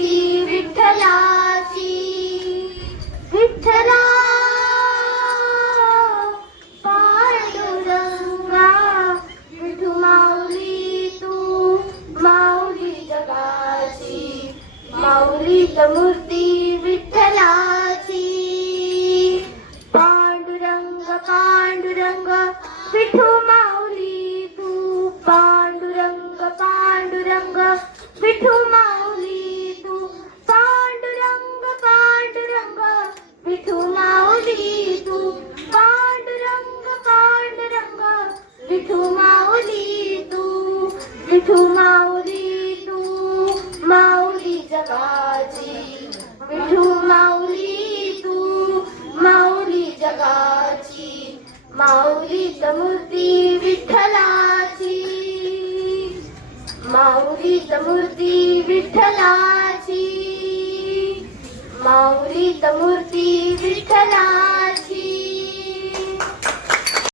मूर्ती विठ्ठलाची. विठ्ठला पांडुरंगा विठू माऊली तू माऊली जगाची. माऊलीच मूर्ती विठ्ठलाची. पांडुरंग पांडुरंग विठू माऊली तू पांडुरंग पांडुरंग विठू माऊली तू. पांडुरंग पांडुरंग विठू माऊली तू पांडुरंग पांडुरंग विठू माऊली तू. विठू माऊली तू माऊली जगाची. विठू माऊली तू माऊली जगाची. माऊलीच मूर्ती विठ्ठलाची. माऊलीच मूर्ती विठ्ठलाची. माऊलीच मूर्ती विठ्ठलाची.